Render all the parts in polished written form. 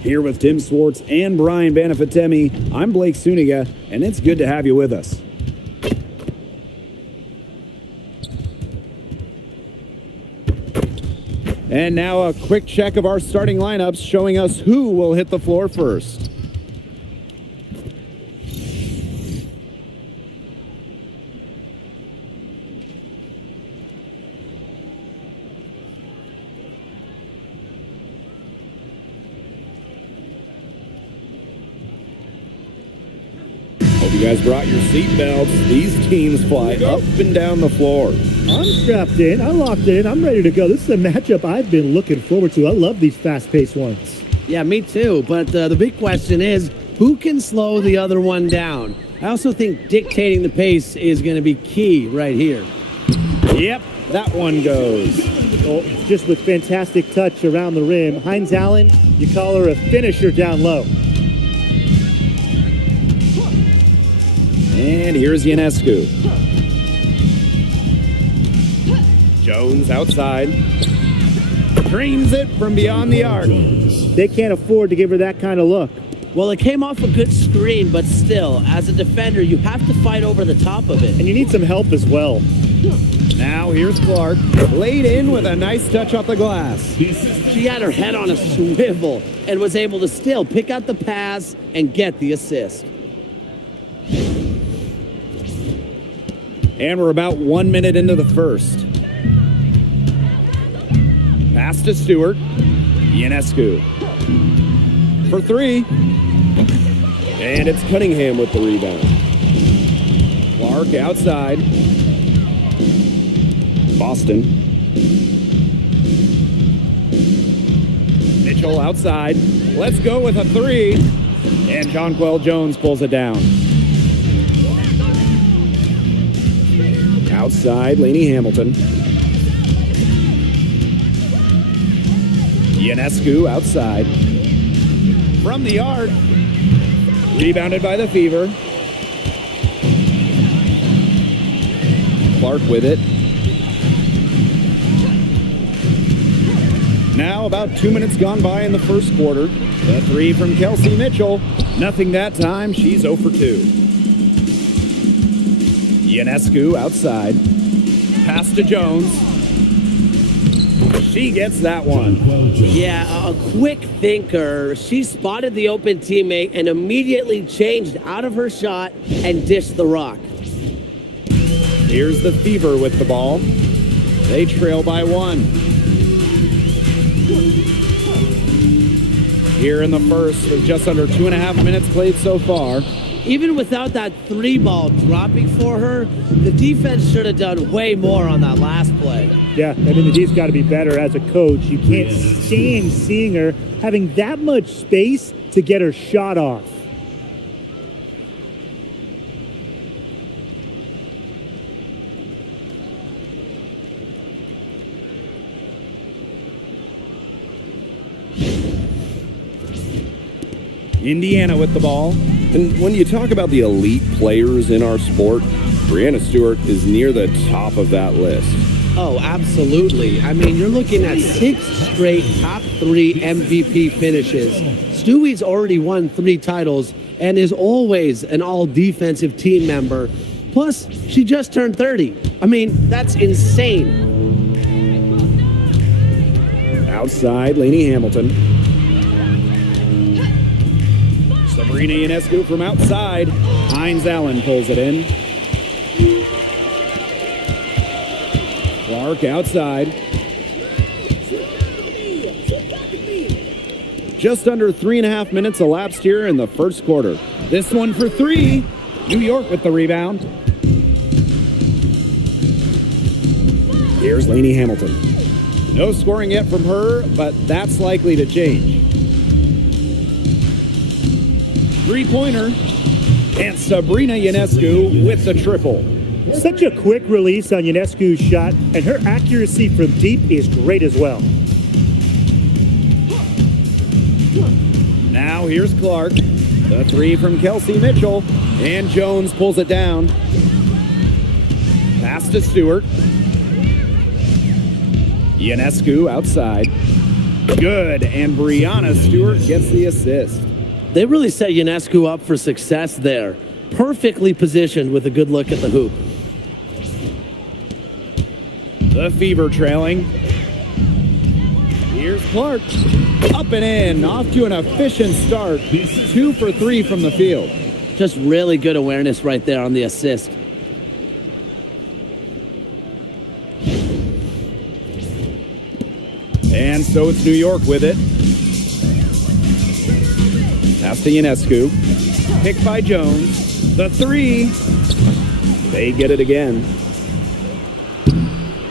Here with Tim Swartz and Brian Banafitemi, I'm Blake Suniga, and it's good to have you with us. And now a quick check of our starting lineups showing us who will hit the floor first. Hope you guys brought your seatbelts. These teams fly up and down the floor. I'm strapped in. I locked in. I'm ready to go. This is a matchup I've been looking forward to. I love these fast-paced ones. Yeah, me too. But the big question is, who can slow the other one down? I also think dictating the pace is going to be key right here. Yep, that one goes. Oh, just with fantastic touch around the rim. Hines Allen, you call her a finisher down low. And here's Ionescu. Jones outside. Dreams it from beyond the arc. They can't afford to give her that kind of look. Well, it came off a good screen, but still, as a defender, you have to fight over the top of it. And you need some help as well. Now here's Clark. Laid in with a nice touch off the glass. She had her head on a swivel and was able to still pick out the pass and get the assist. And we're about 1 minute into the first. Pass to Stewart. Ionescu. For three. And it's Cunningham with the rebound. Clark outside. Boston. Mitchell outside. Let's go with a three. And Jonquel Jones pulls it down. Outside, Lainey Hamilton. Ionescu outside. From the arc. Rebounded by the Fever. Clark with it. Now about 2 minutes gone by in the first quarter. The three from Kelsey Mitchell. Nothing that time. She's 0 for 2. Ionescu outside. Pass to Jones. She gets that one. Yeah, a quick thinker. She spotted the open teammate and immediately changed out of her shot and dished the rock. Here's the Fever with the ball. They trail by 1. Here in the first, with just under 2.5 minutes played so far. Even without that 3-ball dropping for her, the defense should have done way more on that last play. Yeah, I mean, the D's got to be better as a coach. You can't stand seeing her having that much space to get her shot off. Indiana with the ball. And when you talk about the elite players in our sport, Breanna Stewart is near the top of that list. Oh, absolutely. I mean, you're looking at 6 straight top 3 MVP finishes. Stewie's already won 3 titles and is always an all-defensive team member. Plus, she just turned 30. I mean, that's insane. Outside, Lainey Hamilton. Sabrina Ionescu from outside. Hines Allen pulls it in. Clark outside. Just under 3.5 minutes elapsed here in the first quarter. This one for 3. New York with the rebound. Here's Lainey Hamilton. No scoring yet from her, but that's likely to change. Three-pointer. And Sabrina Ionescu with the triple. Such a quick release on Ionescu's shot, and her accuracy from deep is great as well. Now here's Clark. The 3 from Kelsey Mitchell. And Jones pulls it down. Pass to Stewart. Ionescu outside. Good, and Brianna Stewart gets the assist. They really set Ionescu up for success there. Perfectly positioned with a good look at the hoop. The Fever trailing. Here's Clark. Up and in, off to an efficient start. 2 for 3 from the field. Just really good awareness right there on the assist. And so it's New York with it. Pass to Ionescu. Picked by Jones. The 3. They get it again.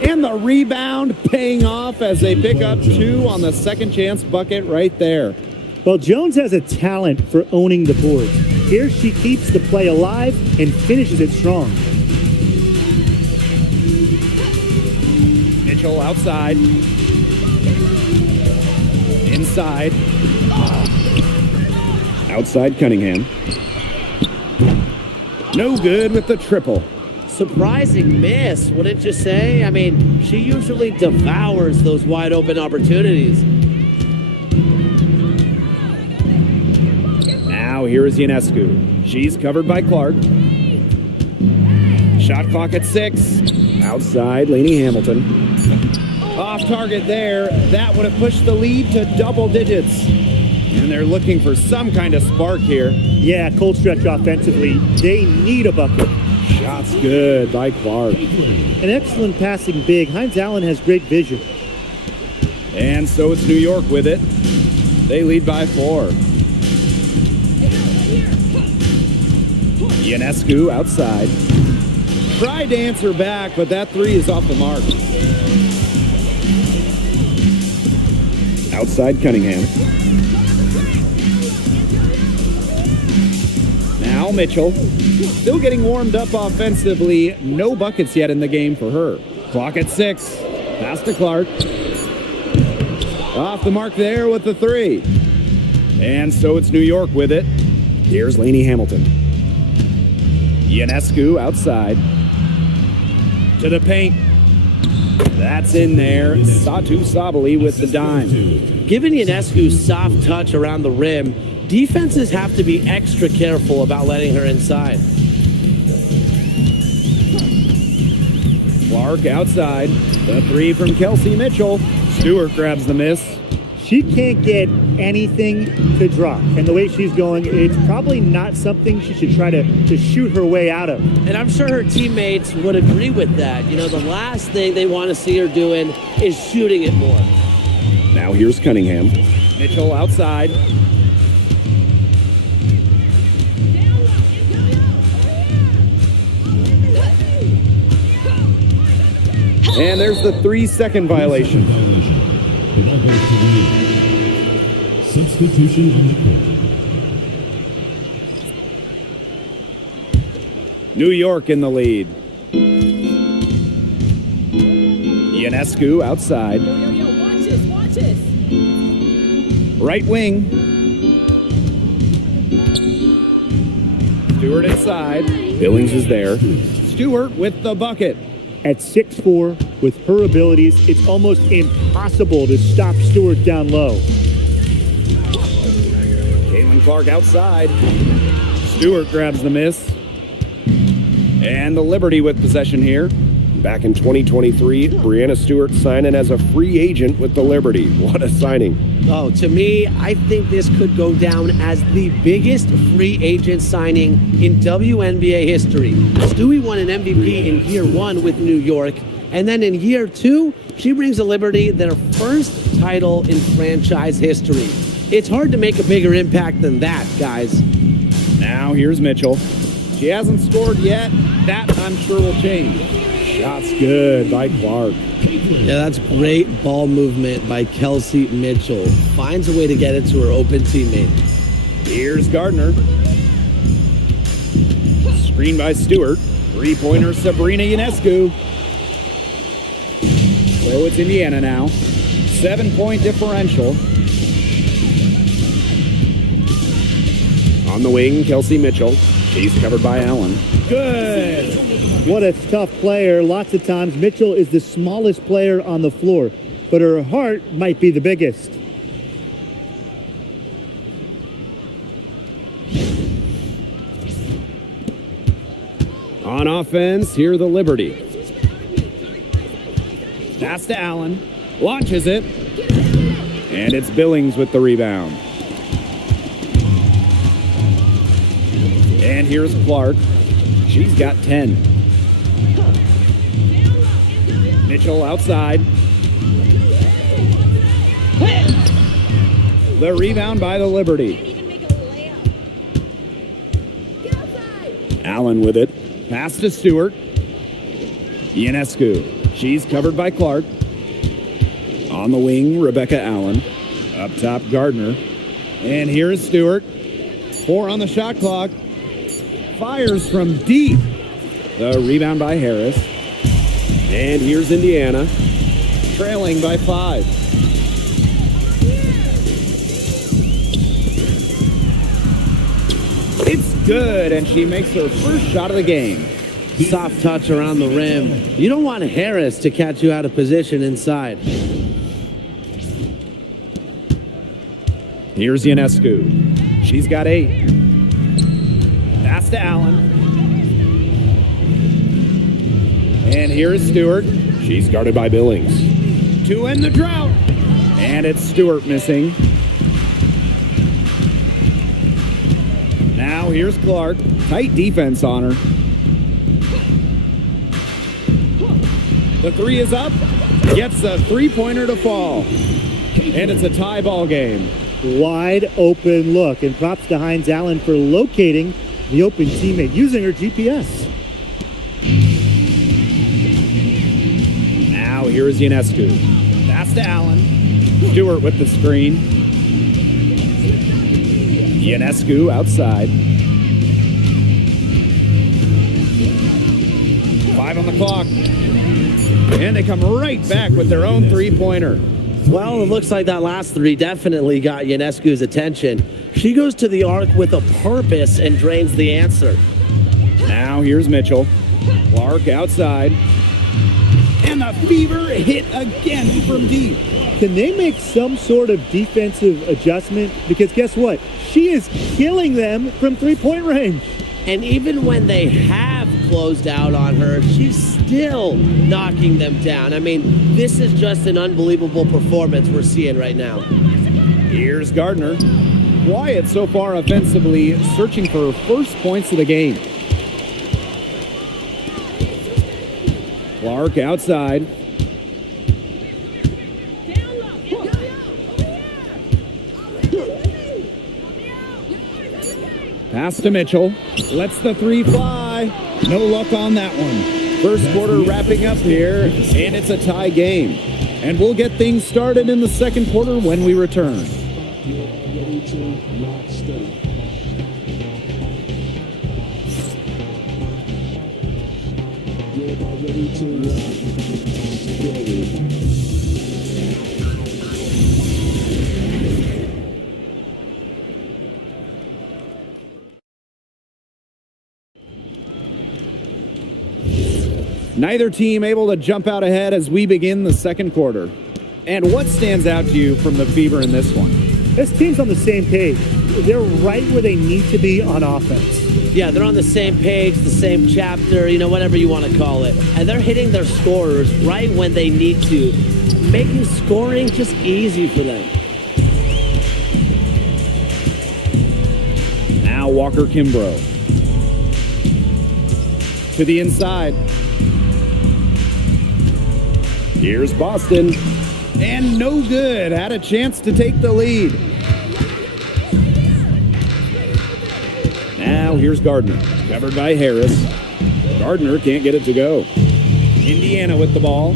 And the rebound paying off as they pick up 2 on the second chance bucket right there. Well, Jones has a talent for owning the boards. Here she keeps the play alive and finishes it strong. Mitchell outside. Inside. Outside Cunningham. No good with the triple. Surprising miss, wouldn't you say? I mean, she usually devours those wide open opportunities. Now here is Ionescu. She's covered by Clark. Shot clock at 6. Outside, Lainey Hamilton. Off target there. That would have pushed the lead to double digits. And they're looking for some kind of spark here. Yeah, cold stretch offensively. They need a bucket. Shots good by Clark. An excellent passing big. Hines Allen has great vision. And so it's New York with it. They lead by 4. Ionescu outside. Tried to answer back, but that 3 is off the mark. Outside Cunningham. Now Mitchell. Still getting warmed up offensively. No buckets yet in the game for her. Clock at 6. Pass to Clark. Off the mark there with the 3. And so it's New York with it. Here's Lainey Hamilton. Ionescu outside. To the paint. That's in there. Satu Sabali with the dime. Given Ionescu's soft touch around the rim, defenses have to be extra careful about letting her inside. Clark outside. The 3 from Kelsey Mitchell. Stewart grabs the miss. She can't get anything to drop. And the way she's going, it's probably not something she should try to shoot her way out of. And I'm sure her teammates would agree with that. You know, the last thing they want to see her doing is shooting it more. Now here's Cunningham. Mitchell outside. And there's the 3-second violation. Substitution on the court. New York in the lead. Ionescu outside. Watch this. Right wing. Stewart inside. Billings is there. Stewart with the bucket. At 6'4", with her abilities, it's almost impossible to stop Stewart down low. Caitlin Clark outside. Stewart grabs the miss. And the Liberty with possession here. Back in 2023, Brianna Stewart signing as a free agent with the Liberty. What a signing. Oh, to me, I think this could go down as the biggest free agent signing in WNBA history. Stewie won an MVP in year 1 with New York, and then in year 2, she brings the Liberty their first title in franchise history. It's hard to make a bigger impact than that, guys. Now here's Mitchell. She hasn't scored yet. That, I'm sure, will change. Shots good by Clark. Yeah, that's great ball movement by Kelsey Mitchell. Finds a way to get it to her open teammate. Here's Gardner. Screen by Stewart. 3-pointer Sabrina Ionescu. So it's Indiana now. 7-point differential. On the wing, Kelsey Mitchell. She's covered by Allen. Good. What a tough player. Lots of times, Mitchell is the smallest player on the floor, but her heart might be the biggest. On offense, here the Liberty. Pass to Allen. Launches it. And it's Billings with the rebound. And here's Clark. She's got 10. Mitchell outside. The rebound by the Liberty. Allen with it. Pass to Stewart. Ionescu. She's covered by Clark. On the wing, Rebecca Allen. Up top, Gardner. And here's Stewart. 4 on the shot clock. Fires from deep. The rebound by Harris. And here's Indiana. Trailing by 5. It's good, and she makes her first shot of the game. Soft touch around the rim. You don't want Harris to catch you out of position inside. Here's Ionescu. She's got 8. Pass to Allen. And here's Stewart. She's guarded by Billings. To end the drought. And it's Stewart missing. Now here's Clark. Tight defense on her. The 3 is up. Gets a 3-pointer to fall. And it's a tie ball game. Wide open look. And props to Hines Allen for locating the open teammate using her GPS. Now here's Ionescu. Pass to Allen. Stewart with the screen. Ionescu outside. 5 on the clock. And they come right back with their own 3-pointer. Well, it looks like that last 3 definitely got Ionescu's attention. She goes to the arc with a purpose and drains the answer. Now here's Mitchell. Clark outside. And the Fever hit again from deep. Can they make some sort of defensive adjustment? Because guess what? She is killing them from 3-point range. And even when they have closed out on her, she's still knocking them down. I mean, this is just an unbelievable performance we're seeing right now. Here's Gardner. Wyatt so far offensively searching for her first points of the game. Clark outside. Pass to Mitchell. Lets the 3 fly. No luck on that one. First quarter wrapping up here, and it's a tie game. And we'll get things started in the second quarter when we return. Neither team able to jump out ahead as we begin the second quarter. And what stands out to you from the Fever in this one? This team's on the same page. They're right where they need to be on offense. Yeah, they're on the same page, the same chapter, whatever you want to call it. And they're hitting their scorers right when they need to, making scoring just easy for them. Now Walker Kimbrough. To the inside. Here's Boston. And no good. Had a chance to take the lead. Now here's Gardner. Covered by Harris. Gardner can't get it to go. Indiana with the ball.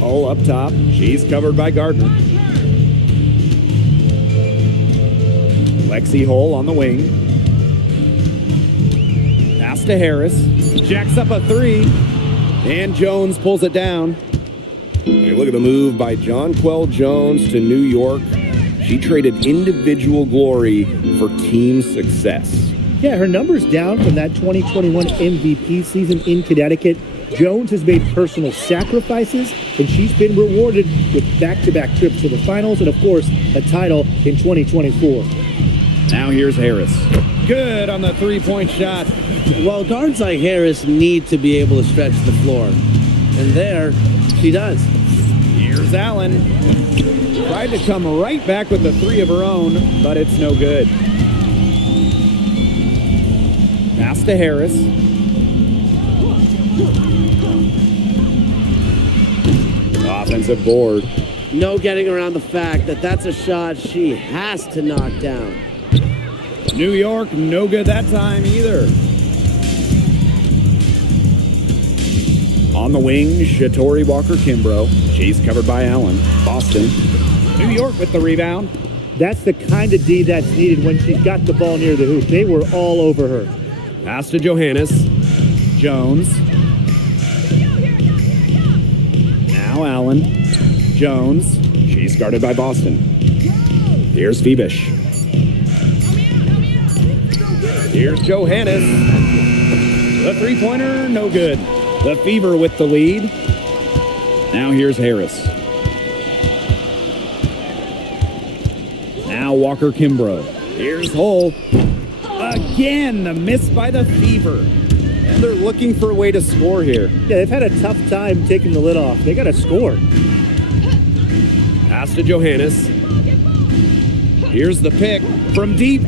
Hull up top. She's covered by Gardner. Lexi Hull on the wing. Pass to Harris. Jacks up a 3. And Jones pulls it down. Hey, look at the move by Jonquel Jones to New York. She traded individual glory for team success. Yeah, her numbers down from that 2021 MVP season in Connecticut. Jones has made personal sacrifices, and she's been rewarded with back-to-back trips to the finals and, of course, a title in 2024. Now here's Harris. Good on the three-point shot. Well, guards like Harris need to be able to stretch the floor. And there, she does. Here's Allen. Tried to come right back with the three of her own, but it's no good. Pass to Harris. Offensive board. No getting around the fact that that's a shot she has to knock down. New York, no good that time either. On the wing, Shatori Walker-Kimbrough. She's covered by Allen. Boston. New York with the rebound. That's the kind of D that's needed when she's got the ball near the hoop. They were all over her. Pass to Johannes. Jones. Now Allen. Jones. She's guarded by Boston. Here's Phoebish. Here's Johannes. The three-pointer, no good. The Fever with the lead. Now here's Harris. Now Walker-Kimbrough. Here's Hull. Again, the miss by the Fever. And they're looking for a way to score here. Yeah, they've had a tough time taking the lid off. They got to score. Pass to Johannes. Here's the pick from deep.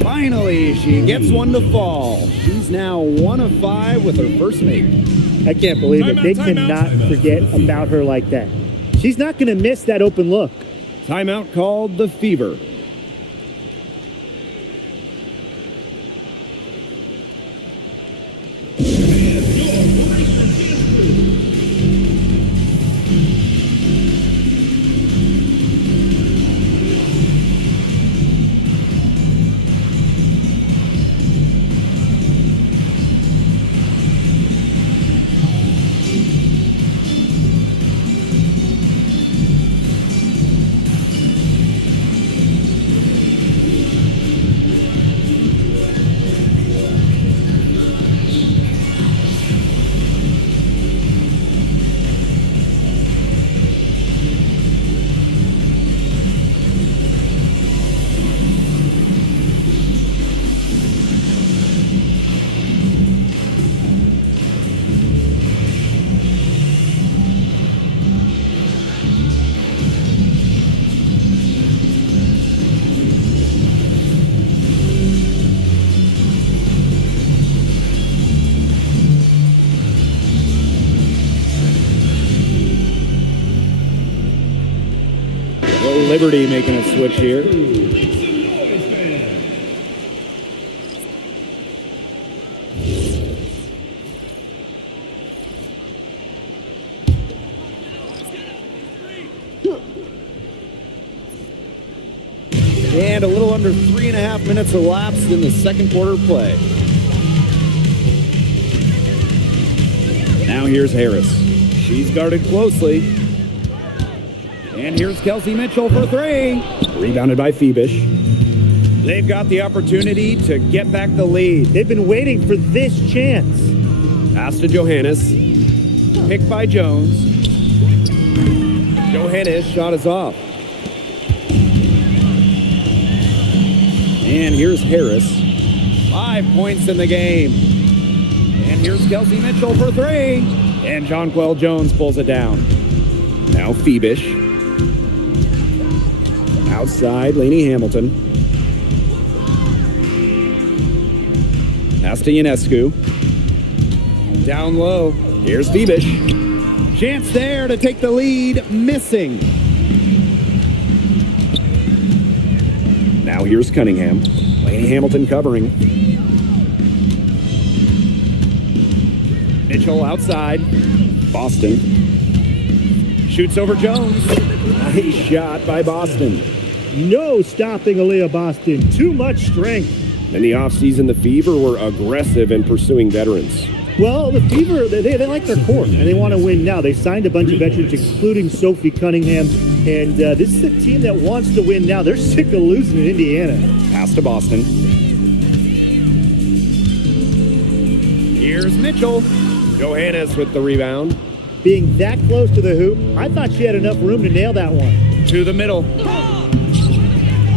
Finally, she gets one to fall. She's now 1 of 5 with her first make. I can't believe it. They cannot forget about her like that. She's not going to miss that open look. Timeout called the Fever. Liberty making a switch here. And a little under 3.5 minutes elapsed in the second quarter play. Now here's Harris. She's guarded closely. And here's Kelsey Mitchell for three. Rebounded by Phoebish. They've got the opportunity to get back the lead. They've been waiting for this chance. Pass to Johannes. Picked by Jones. Johannes' shot is off. And here's Harris. 5 points in the game. And here's Kelsey Mitchell for three. And Jonquel Jones pulls it down. Now Phoebish. Outside, Lainey Hamilton. Pass to Ionescu. Down low. Here's Phoebish. Chance there to take the lead. Missing. Now here's Cunningham. Lainey Hamilton covering. Mitchell outside. Boston. Shoots over Jones. Nice shot by Boston. No stopping Aaliyah Boston. Too much strength. In the offseason, the Fever were aggressive in pursuing veterans. Well, the Fever, they like their core, and they want to win now. They signed a bunch of veterans, including Sophie Cunningham, and this is a team that wants to win now. They're sick of losing in Indiana. Pass to Boston. Here's Mitchell. Johannes with the rebound. Being that close to the hoop, I thought she had enough room to nail that one. To the middle.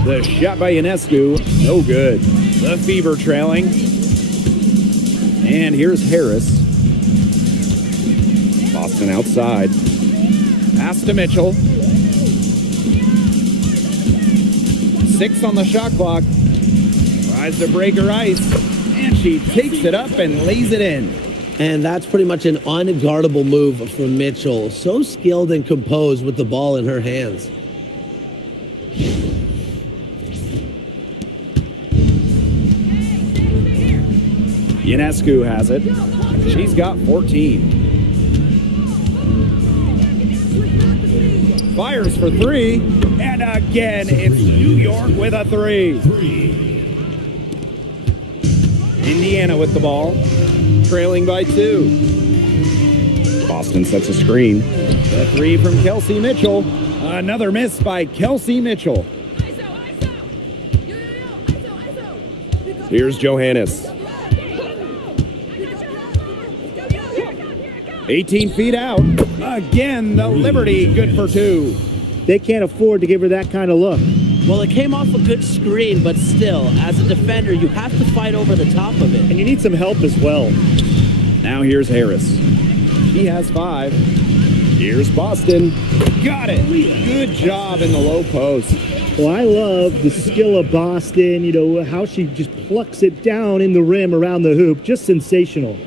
The shot by Ionescu, no good. The Fever trailing. And here's Harris. Boston outside. Pass to Mitchell. 6 on the shot clock. Tries to break her ice. And she takes it up and lays it in. And that's pretty much an unguardable move from Mitchell. So skilled and composed with the ball in her hands. Ionescu has it. She's got 14. Fires for 3. And again, it's New York with a 3. Indiana with the ball. Trailing by 2. Boston sets a screen. The 3 from Kelsey Mitchell. Another miss by Kelsey Mitchell. Here's Johannes. 18 feet out. Again, the Liberty good for 2. They can't afford to give her that kind of look. Well, it came off a good screen, but still, as a defender, you have to fight over the top of it. And you need some help as well. Now here's Harris. He has 5. Here's Boston. Got it. Good job in the low post. Well, I love the skill of Boston, you know, how she just plucks it down in the rim around the hoop. Just sensational.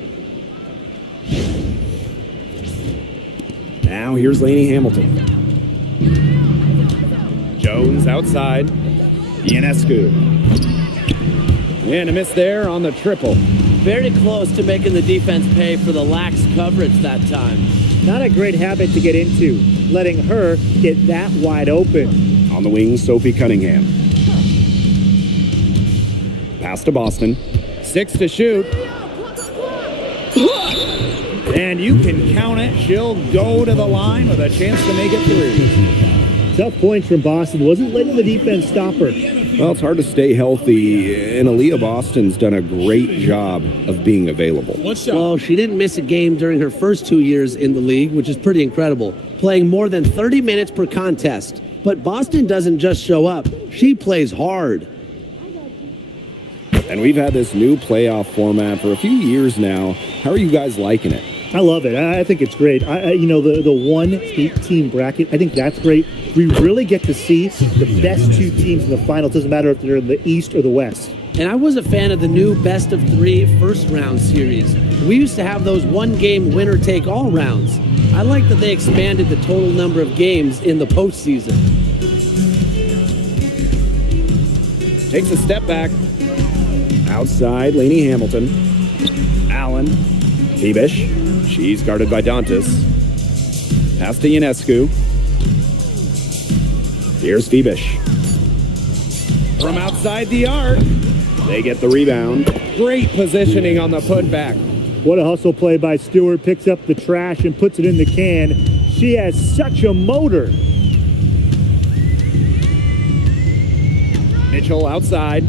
Now here's Lainey Hamilton. Jones outside. Ionescu. And a miss there on the triple. Very close to making the defense pay for the lax coverage that time. Not a great habit to get into, letting her get that wide open. On the wing, Sophie Cunningham. Pass to Boston. 6 to shoot. And you can count it. She'll go to the line with a chance to make it 3. Tough points from Boston. Wasn't letting the defense stop her. Well, it's hard to stay healthy, and Aaliyah Boston's done a great job of being available. Well, she didn't miss a game during her first 2 years in the league, which is pretty incredible, playing more than 30 minutes per contest. But Boston doesn't just show up. She plays hard. And we've had this new playoff format for a few years now. How are you guys liking it? I love it. I think it's great. You know, the 1-8-team bracket, I think that's great. We really get to see the best 2 teams in the final. It doesn't matter if they're in the East or the West. And I was a fan of the new best-of-3 first-round series. We used to have those one-game winner-take-all rounds. I like that they expanded the total number of games in the postseason. Takes a step back. Outside, Lainey Hamilton. Allen. Fibish. She's guarded by Dantas. Pass to Ionescu. Here's Fibish. From outside the arc. They get the rebound. Great positioning on the putback. What a hustle play by Stewart. Picks up the trash and puts it in the can. She has such a motor. Mitchell outside.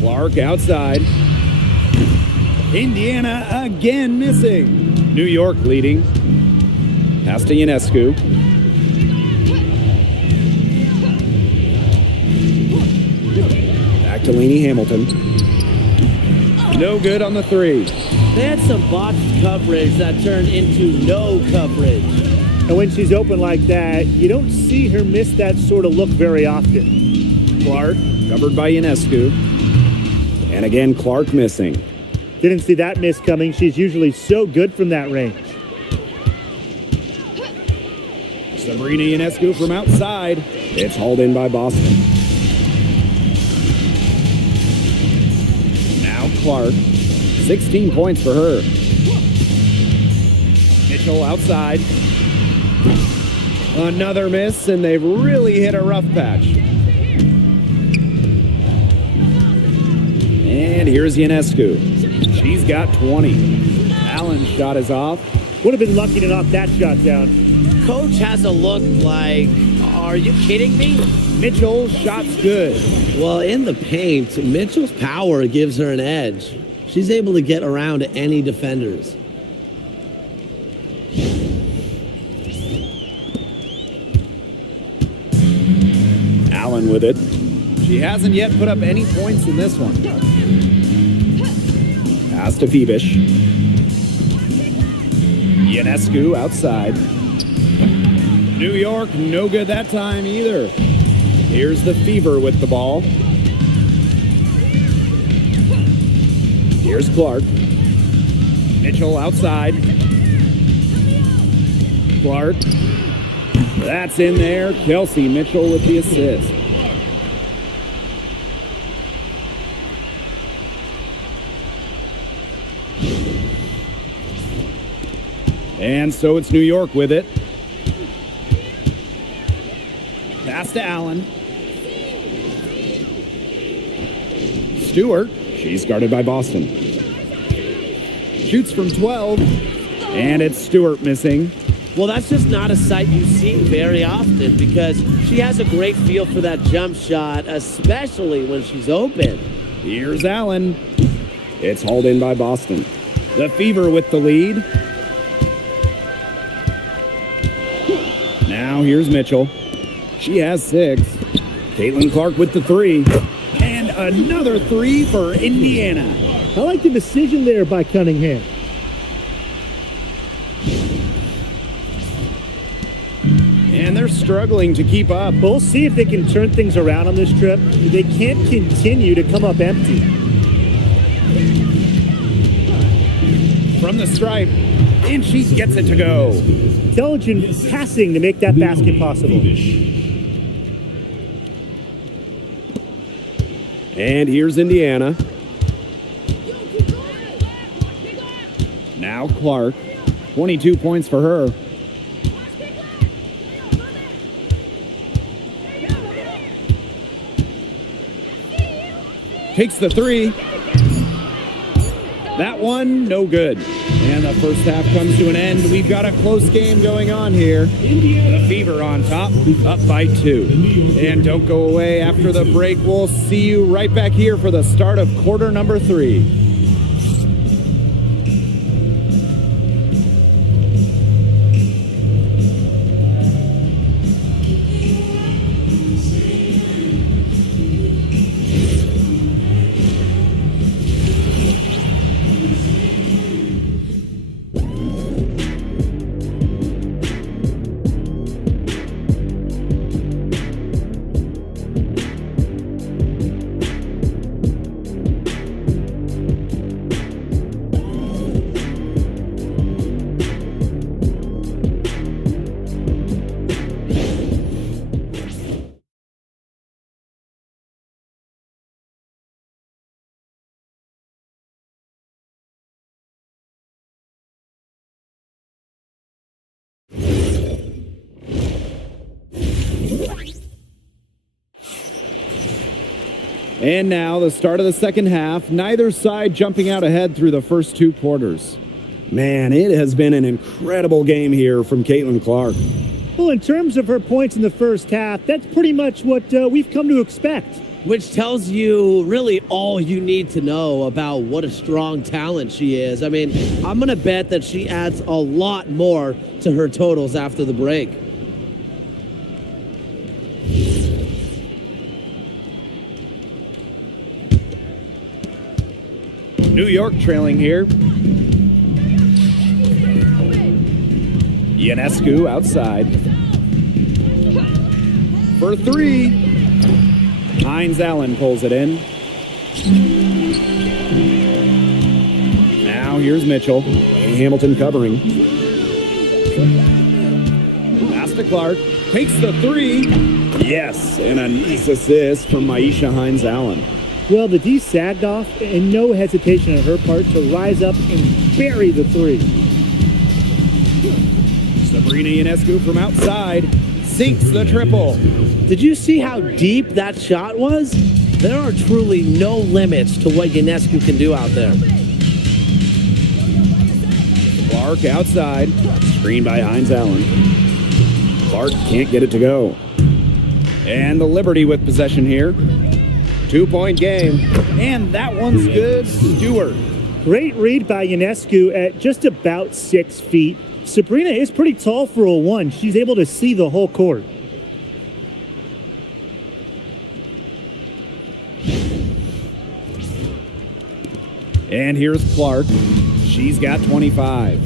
Clark outside. Indiana again missing. New York leading. Pass to Ionescu. Back to Lainey Hamilton. No good on the 3. They had some botched coverage that turned into no coverage. And when she's open like that, you don't see her miss that sort of look very often. Clark covered by Ionescu. And again, Clark missing. Didn't see that miss coming. She's usually so good from that range. Sabrina Ionescu from outside. It's hauled in by Boston. Now Clark. 16 points for her. Mitchell outside. Another miss, and they've really hit a rough patch. And here's Ionescu. She's got 20. Allen's shot is off. Would have been lucky to knock that shot down. Coach has a look like, are you kidding me? Mitchell's shot's good. Well, in the paint, Mitchell's power gives her an edge. She's able to get around any defenders. Allen with it. She hasn't yet put up any points in this one. Pass to Phoebish. Ionescu outside. New York, no good that time either. Here's the Fever with the ball. Here's Clark. Mitchell outside. Clark. That's in there. Kelsey Mitchell with the assist. And so it's New York with it. Pass to Allen. Stewart. She's guarded by Boston. Shoots from 12. And it's Stewart missing. Well, that's just not a sight you see very often because she has a great feel for that jump shot, especially when she's open. Here's Allen. It's hauled in by Boston. The Fever with the lead. Now here's Mitchell. She has 6. Caitlin Clark with the 3. And another 3 for Indiana. I like the decision there by Cunningham. And they're struggling to keep up. We'll see if they can turn things around on this trip. They can't continue to come up empty. From the stripe, and she gets it to go. Intelligent passing to make that basket possible. And here's Indiana. Now Clark. 22 points for her. Takes the 3. That one, no good. And the first half comes to an end. We've got a close game going on here. The Fever on top, up by 2. And don't go away after the break. We'll see you right back here for the start of quarter number 3. And now the start of the second half. Neither side jumping out ahead through the first 2 quarters. Man, it has been an incredible game here from Caitlin Clark. Well, in terms of her points in the first half, that's pretty much what we've come to expect. Which tells you really all you need to know about what a strong talent she is. I mean, I'm going to bet that she adds a lot more to her totals after the break. New York trailing here. Ionescu outside. For 3. Hines Allen pulls it in. Now here's Mitchell. Hamilton covering. Pass to Clark. Takes the 3. Yes, and a nice assist from Maisha Hines Allen. Well, the D sagged off, and no hesitation on her part to rise up and bury the 3. Sabrina Ionescu from outside sinks the triple. Did you see how deep that shot was? There are truly no limits to what Ionescu can do out there. Clark outside, screened by Hines Allen. Clark can't get it to go. And the Liberty with possession here. 2-point game, and that one's good. Stewart. Great read by Ionescu at just about 6 feet. Sabrina is pretty tall for a 1. She's able to see the whole court. And here's Clark. She's got 25.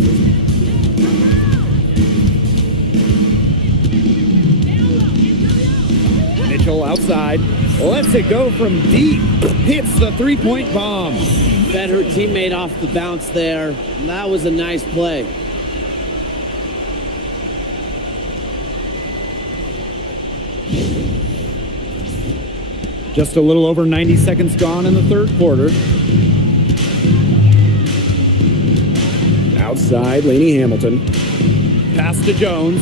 Mitchell outside. Lets it go from deep. Hits the three-point bomb. Fed her teammate off the bounce there. That was a nice play. Just a little over 90 seconds gone in the third quarter. Outside, Lainey Hamilton. Pass to Jones.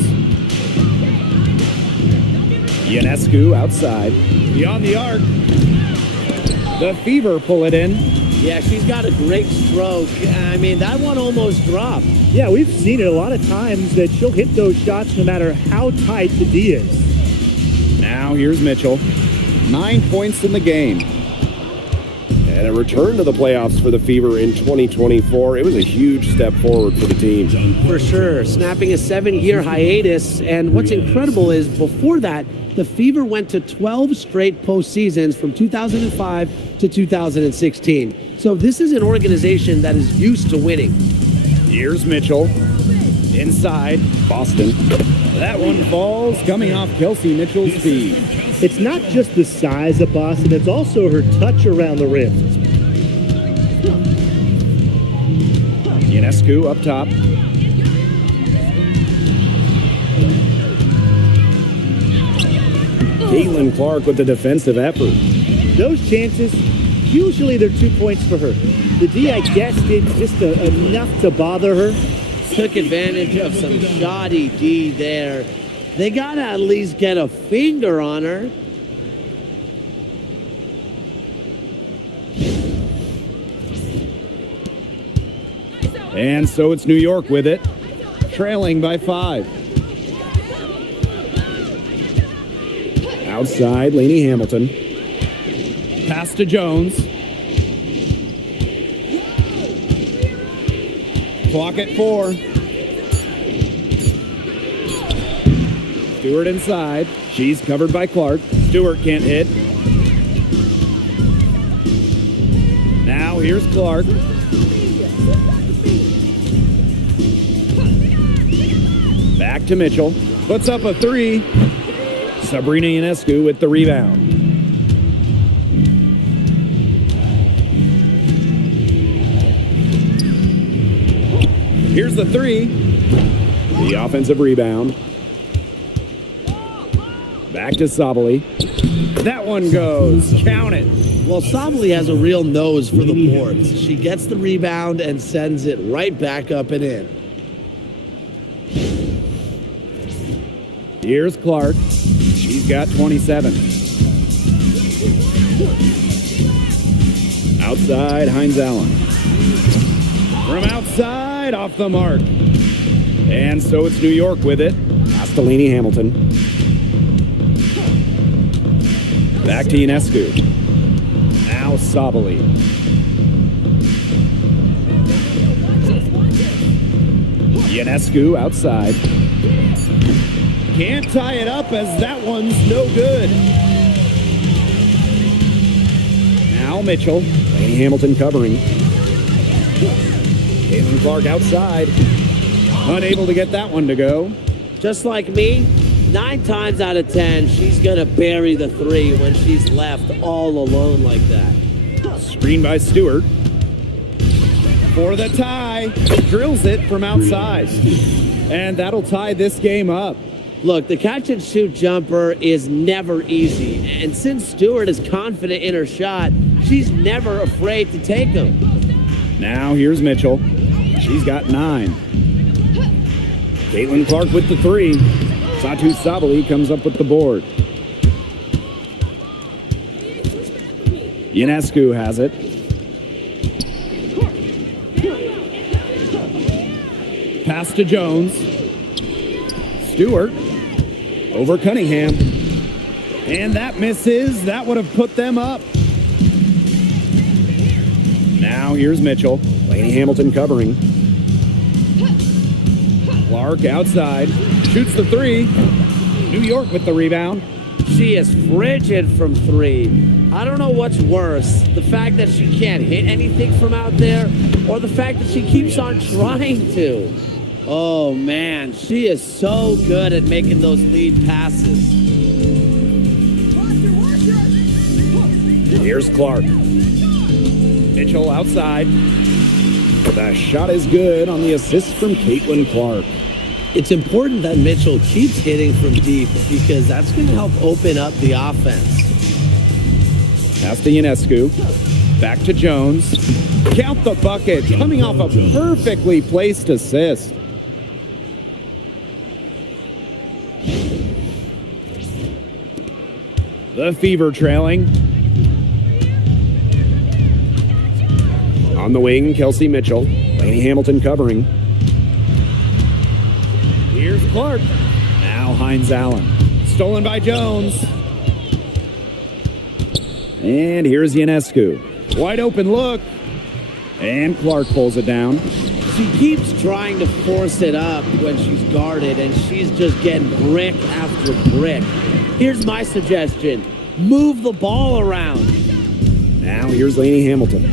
Ionescu outside. Beyond the arc. The Fever pull it in. Yeah, she's got a great stroke. I mean, that one almost dropped. Yeah, we've seen it a lot of times that she'll hit those shots no matter how tight the D is. Now here's Mitchell. 9 points in the game. And a return to the playoffs for the Fever in 2024. It was a huge step forward for the team. For sure. Snapping a 7-year hiatus. And what's incredible is before that, the Fever went to 12 straight postseasons from 2005 to 2016. So this is an organization that is used to winning. Here's Mitchell. Inside. Boston. That one falls, coming off Kelsey Mitchell's feet. It's not just the size of Boston, it's also her touch around the rim. Ionescu up top. Caitlin Clark with the defensive effort. Those chances, usually they're 2 points for her. The D, I guess, did just enough to bother her. Took advantage of some shoddy D there. They got to at least get a finger on her. And so it's New York with it, trailing by 5. Outside, Lainey Hamilton. Pass to Jones. Clock at 4. Stewart inside. She's covered by Clark. Stewart can't hit. Now here's Clark. Back to Mitchell. Puts up a 3. Sabrina Ionescu with the rebound. Here's the 3. The offensive rebound. Back to Sabali. That one goes. Count it. Well, Sabali has a real nose for the boards. She gets the rebound and sends it right back up and in. Here's Clark. She's got 27. Outside, Hines Allen. From outside, off the mark. And so it's New York with it. Pass to Lainey Hamilton. Back to Ionescu. Now Sabali. Ionescu outside. Can't tie it up as that one's no good. Now Mitchell. Lainey Hamilton covering. Caitlin Clark outside. Unable to get that one to go. Just like me, 9 times out of 10, she's going to bury the 3 when she's left all alone like that. Screen by Stewart. For the tie. Drills it from outside. And that'll tie this game up. Look, the catch-and-shoot jumper is never easy. And since Stewart is confident in her shot, she's never afraid to take them. Now here's Mitchell. She's got 9. Caitlin Clark with the 3. Satu Sabali comes up with the board. Ionescu has it. Pass to Jones. Stewart over Cunningham. And that misses. That would have put them up. Now here's Mitchell. Lainey Hamilton covering. Clark outside. Shoots the 3. New York with the rebound. She is frigid from 3. I don't know what's worse, the fact that she can't hit anything from out there, or the fact that she keeps on trying to. Oh man, she is so good at making those lead passes. Here's Clark. Mitchell outside. The shot is good on the assist from Caitlin Clark. It's important that Mitchell keeps hitting from deep because that's going to help open up the offense. Pass to Ionescu. Back to Jones. Count the bucket, coming off a perfectly placed assist. The Fever trailing. On the wing, Kelsey Mitchell. Lainey Hamilton covering. Here's Clark. Now Hines Allen. Stolen by Jones. And here's Ionescu. Wide open look. And Clark pulls it down. She keeps trying to force it up when she's guarded, and she's just getting brick after brick. Here's my suggestion. Move the ball around. Now here's Lainey Hamilton.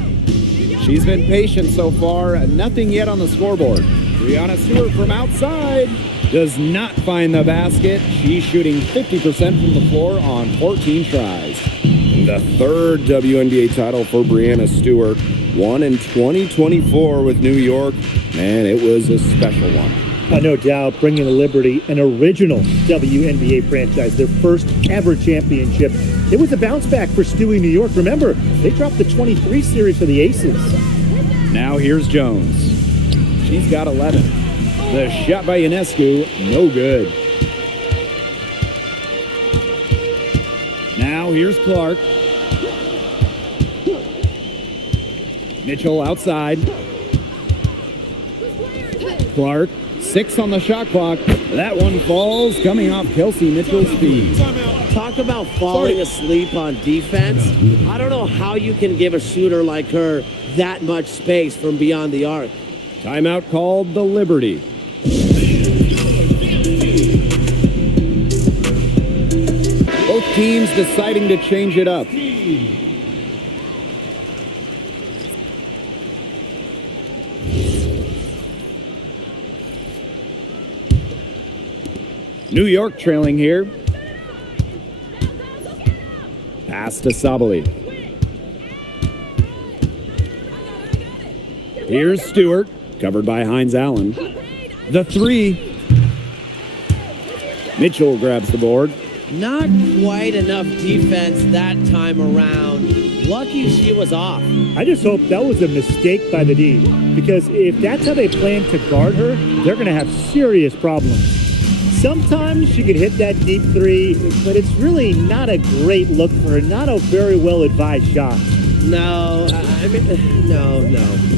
She's been patient so far. Nothing yet on the scoreboard. Brianna Stewart from outside does not find the basket. She's shooting 50% from the floor on 14 tries. The third WNBA title for Brianna Stewart, won in 2024 with New York, and it was a special one. No doubt, bringing to Liberty an original WNBA franchise, their first ever championship. It was a bounce back for Stewie New York. Remember, they dropped the 23 series for the Aces. Now here's Jones. She's got 11. The shot by Ionescu, no good. Now here's Clark. Mitchell outside. Clark, 6 on the shot clock. That one falls, coming off Kelsey Mitchell's feet. Talk about falling asleep on defense. I don't know how you can give a shooter like her that much space from beyond the arc. Timeout called the Liberty. Both teams deciding to change it up. New York trailing here. Pass to Sabali. Here's Stewart, covered by Hines Allen. The three. Mitchell grabs the board. Not quite enough defense that time around. Lucky she was off. I just hope that was a mistake by the D, because if that's how they plan to guard her, they're going to have serious problems. Sometimes she could hit that deep three, but it's really not a great look for her, not a very well-advised shot. No.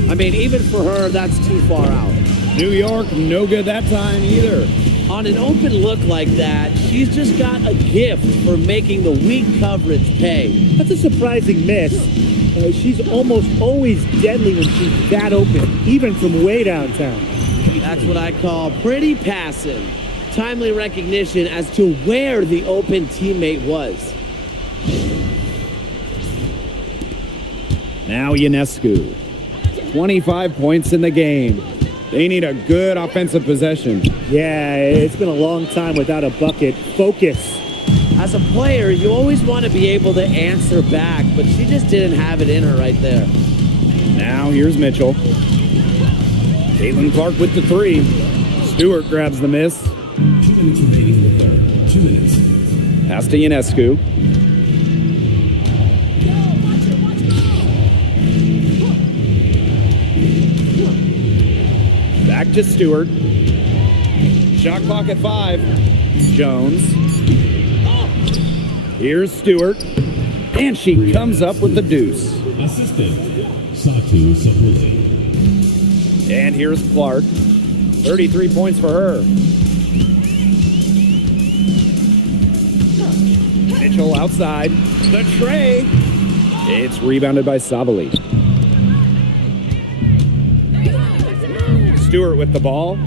I mean, even for her, that's too far out. New York, no good that time either. On an open look like that, she's just got a gift for making the weak coverage pay. That's a surprising miss. She's almost always deadly when she's that open, even from way downtown. That's what I call pretty passive. Timely recognition as to where the open teammate was. Now Ionescu. 25 points in the game. They need a good offensive possession. Yeah, it's been a long time without a bucket. Focus. As a player, you always want to be able to answer back, but she just didn't have it in her right there. Now here's Mitchell. Caitlin Clark with the three. Stewart grabs the miss. 2 minutes remaining in the third. 2 minutes. Pass to Ionescu. Back to Stewart. Shot clock at 5. Jones. Here's Stewart. And she comes up with the deuce. Assistant, Satu Sapuli. And here's Clark. 33 points for her. Mitchell outside. The tray. It's rebounded by Sabali. Stewart with the ball.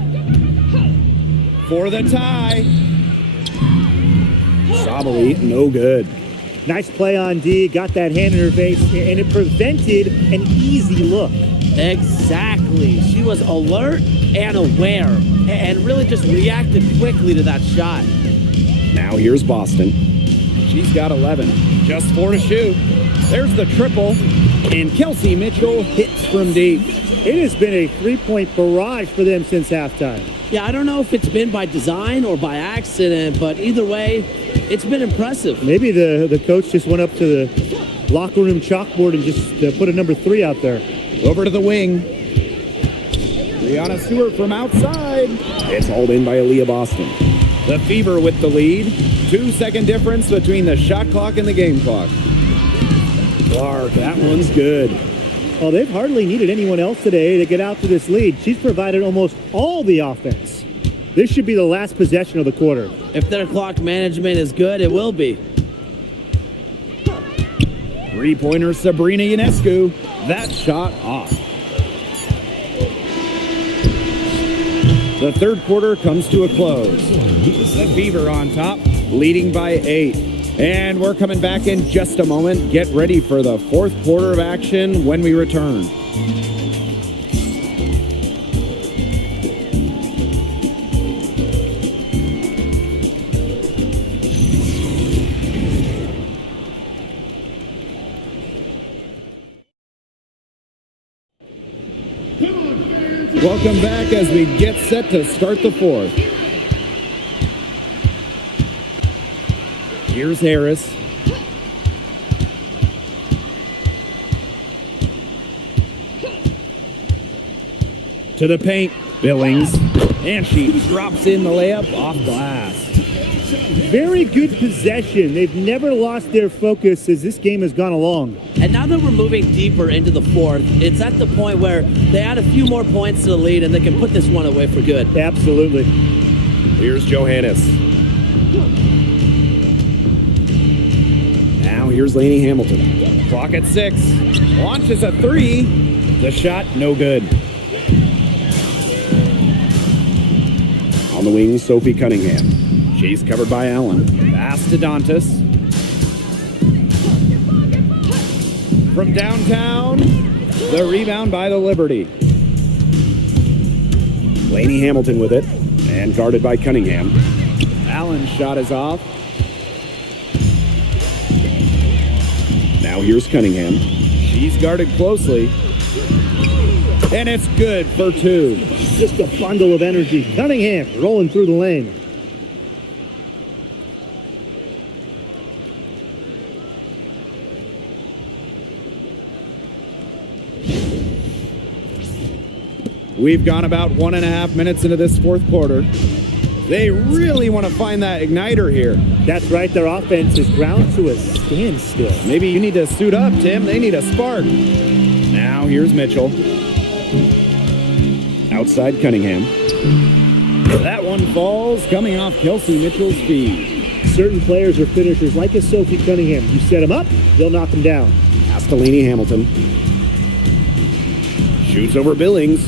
For the tie. Sabali, no good. Nice play on D, got that hand in her face, and it prevented an easy look. Exactly. She was alert and aware and really just reacted quickly to that shot. Now here's Boston. She's got 11. Just 4 to shoot. There's the triple. And Kelsey Mitchell hits from deep. It has been a three-point barrage for them since halftime. Yeah, I don't know if it's been by design or by accident, but either way, it's been impressive. Maybe the coach just went up to the locker room chalkboard and just put a number 3 out there. Over to the wing. Brianna Stewart from outside. It's hauled in by Aaliyah Boston. The Fever with the lead. 2-second difference between the shot clock and the game clock. Clark, that one's good. Well, they've hardly needed anyone else today to get out to this lead. She's provided almost all the offense. This should be the last possession of the quarter. If their clock management is good, it will be. Three-pointer Sabrina Ionescu. That shot off. The third quarter comes to a close. The Fever on top, leading by 8. And we're coming back in just a moment. Get ready for the fourth quarter of action when we return. Welcome back as we get set to start the fourth. Here's Harris. To the paint, Billings. And she drops in the layup off glass. Very good possession. They've never lost their focus as this game has gone along. And now that we're moving deeper into the fourth, it's at the point where they add a few more points to the lead and they can put this one away for good. Absolutely. Here's Johannes. Now here's Lainey Hamilton. Clock at 6. Launches a 3. The shot, no good. On the wing, Sophie Cunningham. She's covered by Allen. Pass to Dantas. From downtown, the rebound by the Liberty. Lainey Hamilton with it, and guarded by Cunningham. Allen's shot is off. Now here's Cunningham. She's guarded closely. And it's good for 2. Just a bundle of energy. Cunningham rolling through the lane. We've gone about 1.5 minutes into this fourth quarter. They really want to find that igniter here. That's right. Their offense is ground to a standstill. Maybe you need to suit up, Tim. They need a spark. Now here's Mitchell. Outside Cunningham. That one falls, coming off Kelsey Mitchell's feet. Certain players are finishers like a Sophie Cunningham. You set them up, they'll knock them down. Pass to Lainey Hamilton. Shoots over Billings.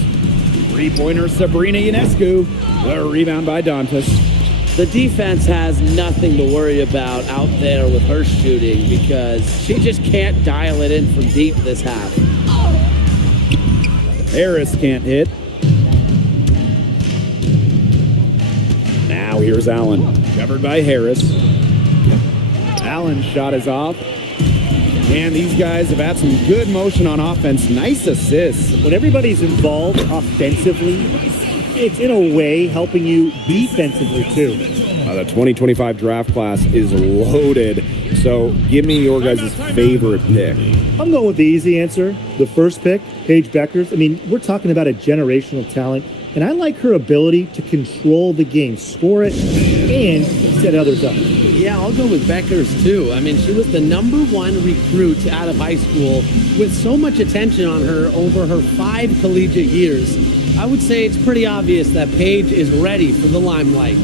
Three-pointer Sabrina Ionescu. The rebound by Dantas. The defense has nothing to worry about out there with her shooting because she just can't dial it in from deep this half. Harris can't hit. Now here's Allen. Covered by Harris. Allen's shot is off. And these guys have had some good motion on offense. Nice assists. When everybody's involved offensively, it's in a way helping you defensively too. The 2025 draft class is loaded. So give me your guys' favorite pick. I'm going with the easy answer. The first pick, Paige Beckers. I mean, we're talking about a generational talent. And I like her ability to control the game, score it, and set others up. Yeah, I'll go with Beckers too. I mean, she was the #1 recruit out of high school with so much attention on her over her 5 collegiate years. I would say it's pretty obvious that Paige is ready for the limelight.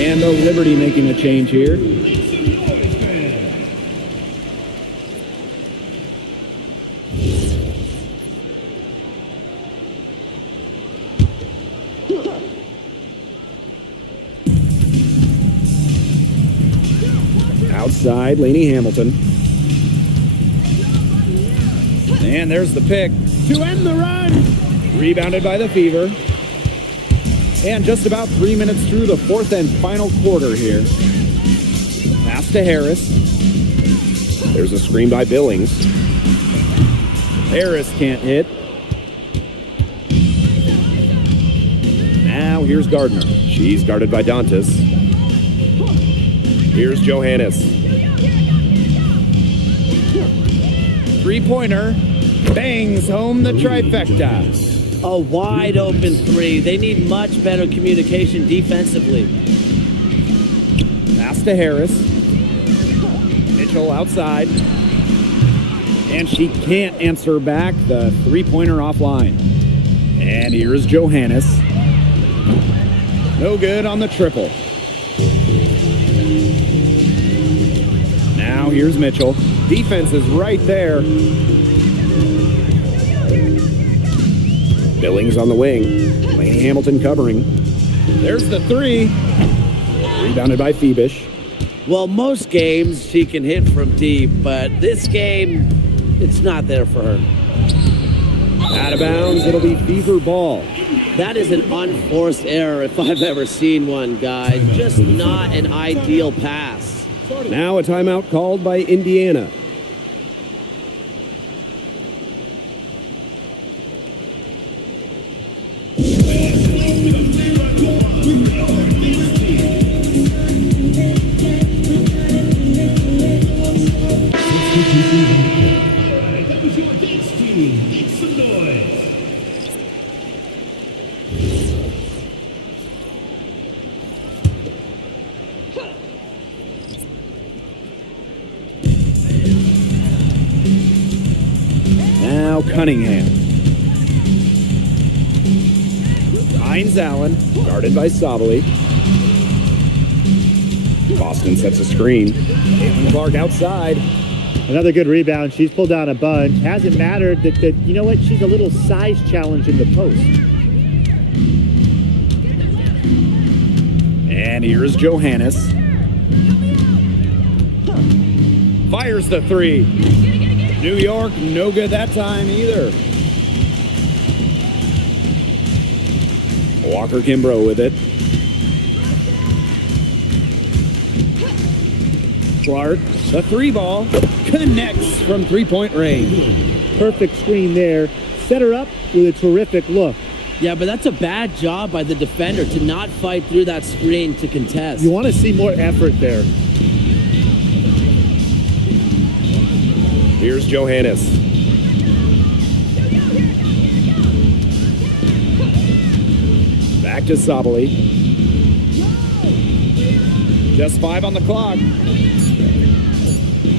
And And the Liberty making a change here. Outside, Lainey Hamilton. And there's the pick to end the run. Rebounded by the Fever. And just about 3 minutes through the fourth and final quarter here. Pass to Harris. There's a screen by Billings. Harris can't hit. Now here's Gardner. She's guarded by Dantas. Here's Johannes. Three-pointer. Bangs home the trifecta. A wide open three. They need much better communication defensively. Pass to Harris. Mitchell outside. And she can't answer back the three-pointer offline. And here's Johannes. No good on the triple. Now here's Mitchell. Defense is right there. Billings on the wing. Lainey Hamilton covering. There's the three. Rebounded by Phoebish. Well, most games she can hit from deep, but this game, it's not there for her. Out of bounds, it'll be Fever ball. That is an unforced error if I've ever seen one, guys. Just not an ideal pass. Now a timeout called by Indiana. That was your dance team. Make some noise. Now Cunningham. Hines Allen, Guarded by Sabali. Boston sets a screen. Caitlin Clark outside. Another good rebound. She's pulled down a bunch. Hasn't mattered that you know what? She's a little size challenge in the post. And here's Johannes. Fires the three. New York, no good that time either. Walker Kimbrough with it. Clark, the three ball, connects from three-point range. Perfect screen there. Set her up with a terrific look. Yeah, but that's a bad job by the defender to not fight through that screen to contest. You want to see more effort there. Here's Johannes. Back to Sabali. Just 5 on the clock.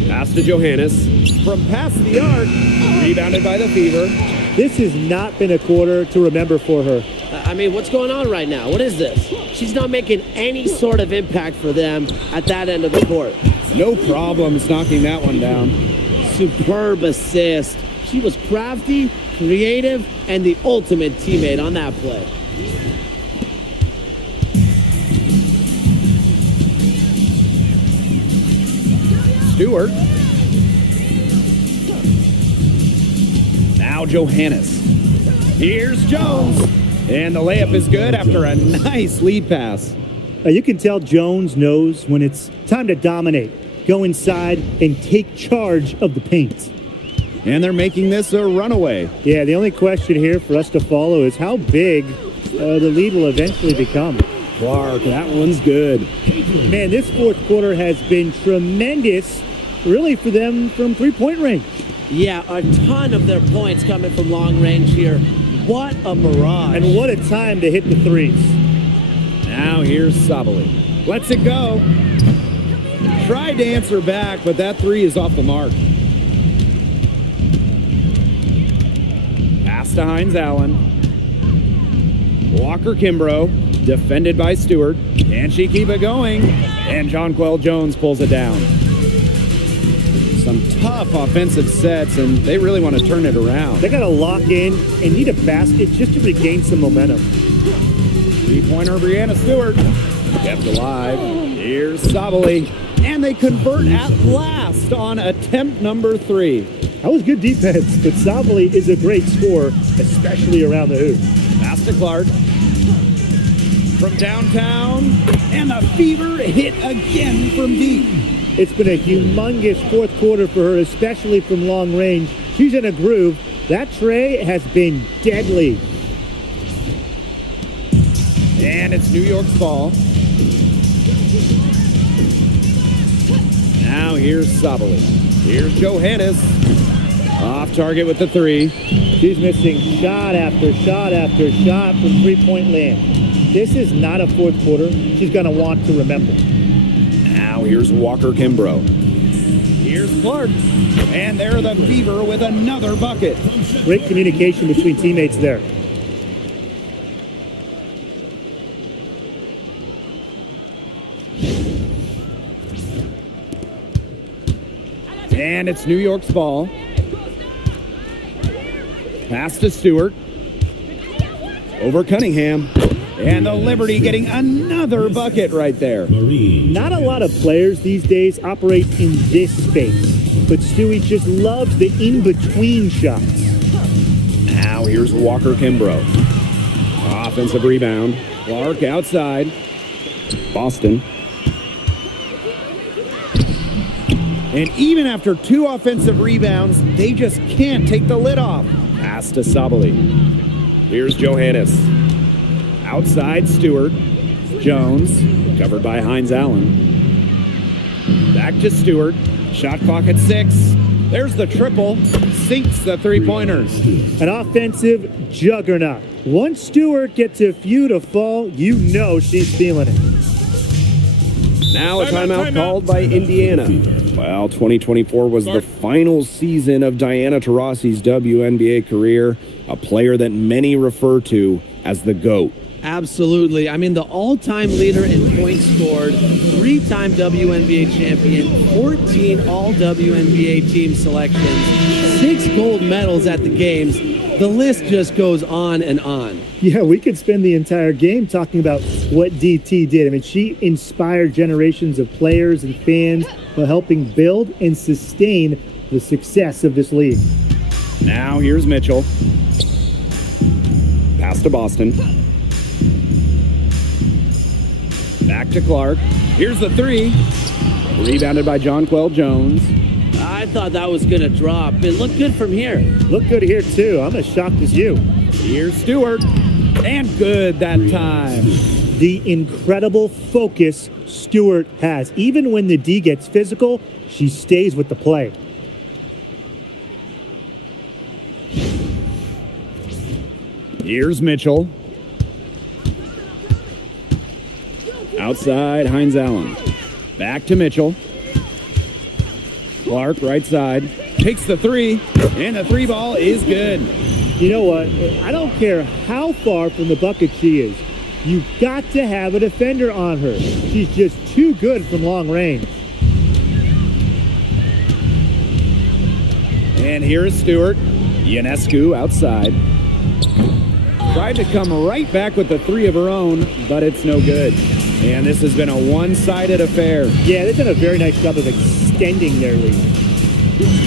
Pass to Johannes. From past the arc, rebounded by the Fever. This has not been a quarter to remember for her. I mean, what's going on right now? What is this? She's not making any sort of impact for them at that end of the court. No problems knocking that one down. Superb assist. She was crafty, creative, and the ultimate teammate on that play. Stewart. Now Johannes. Here's Jones. And the layup is good after a nice lead pass. You can tell Jones knows when it's time to dominate, go inside, and take charge of the paint. And they're making this a runaway. Yeah, the only question here for us to follow is how big the lead will eventually become. Clark, that one's good. Man, this fourth quarter has been tremendous, really, for them from three-point range. Yeah, a ton of their points coming from long range here. What a barrage. And what a time to hit the threes. Now here's Sabali. Lets it go. Tried to answer back, but that three is off the mark. Pass to Hines Allen. Walker Kimbrough. Defended by Stewart. Can she keep it going? And Jonquel Jones pulls it down. Some tough offensive sets, and they really want to turn it around. They got to lock in and need a basket just to regain some momentum. Three-pointer Brianna Stewart. Kept alive. Here's Sabali. And they convert at last on attempt number 3. That was good defense, but Sabali is a great scorer, especially around the hoop. Pass to Clark. From downtown. And the fever hit again from deep. It's been a humongous fourth quarter for her, especially from long range. She's in a groove. That tray has been deadly. And it's New York's ball. Now here's Sabali. Here's Johannes. Off target with the 3. She's missing shot after shot after shot from three-point land. This is not a fourth quarter she's going to want to remember. Now here's Walker Kimbrough. Here's Clark. And they're the Fever with another bucket. Great communication between teammates there. And it's New York's ball. Pass to Stewart. Over Cunningham. And the Liberty getting another bucket right there. Not a lot of players these days operate in this space, but Stewie just loves the in-between shots. Now here's Walker Kimbrough. Offensive rebound. Clark outside. Boston. And even after 2 offensive rebounds, they just can't take the lid off. Pass to Sabali. Here's Johannes. Outside Stewart. Jones. Covered by Hines Allen. Back to Stewart. Shot clock at 6. There's the triple. Sinks the three-pointers. An offensive juggernaut. Once Stewart gets a few to fall, you know she's feeling it. Now a timeout called by Indiana. Well, 2024 was the final season of Diana Taurasi's WNBA career, a player that many refer to as the GOAT. Absolutely. I mean, the all-time leader in points scored, 3-time WNBA champion, 14 all-WNBA team selections, 6 gold medals at the games. The list just goes on and on. Yeah, we could spend the entire game talking about what DT did. I mean, she inspired generations of players and fans while helping build and sustain the success of this league. Now here's Mitchell. Pass to Boston. Back to Clark. Here's the 3. Rebounded by Jonquel Jones. I thought that was going to drop. It looked good from here. Look good here, too. I'm as shocked as you. Here's Stewart. And good that time. The incredible focus Stewart has. Even when the D gets physical, she stays with the play. Here's Mitchell. Outside, Hines Allen. Back to Mitchell. Clark, right side. Takes the 3, and the 3 ball is good. You know what? I don't care how far from the bucket she is. You've got to have a defender on her. She's just too good from long range. And here is Stewart. Ionescu outside. Tried to come right back with the 3 of her own, but it's no good. And this has been a one-sided affair. Yeah, they've done a very nice job of extending their lead.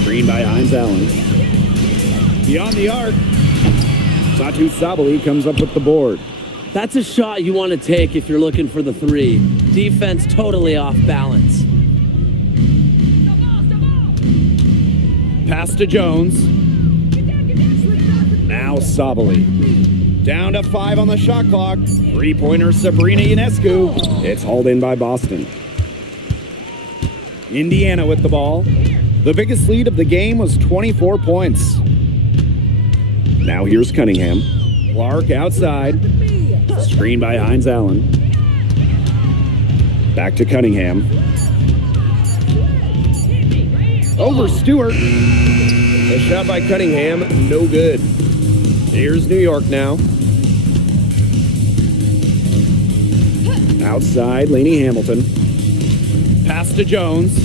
Screen by Hines Allen. Beyond the arc. Satu Sabali comes up with the board. That's a shot you want to take if you're looking for the 3. Defense totally off balance. Pass to Jones. Now Sabali. Down to 5 on the shot clock. 3-pointer Sabrina Ionescu. It's hauled in by Boston. Indiana with the ball. The biggest lead of the game was 24 points. Now here's Cunningham. Clark outside. Screen by Hines Allen. Back to Cunningham. Over Stewart. A shot by Cunningham, no good. Here's New York now. Outside, Lainey Hamilton. Pass to Jones.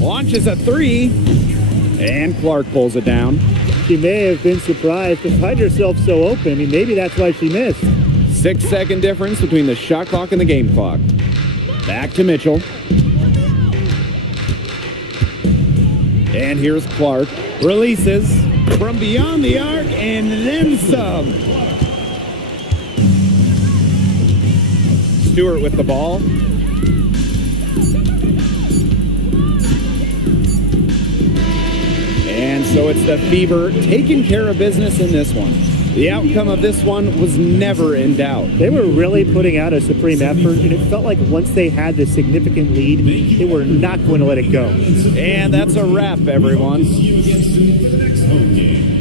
Launches a three. And Clark pulls it down. She may have been surprised to find herself so open. I mean, maybe that's why she missed. 6-second difference between the shot clock and the game clock. Back to Mitchell. And here's Clark. Releases from beyond the arc and then some. Stewart with the ball. And so it's the Fever taking care of business in this one. The outcome of this one was never in doubt. They were really putting out a supreme effort, and it felt like once they had the significant lead, they were not going to let it go. And that's a wrap, everyone. See you again soon for the next home game.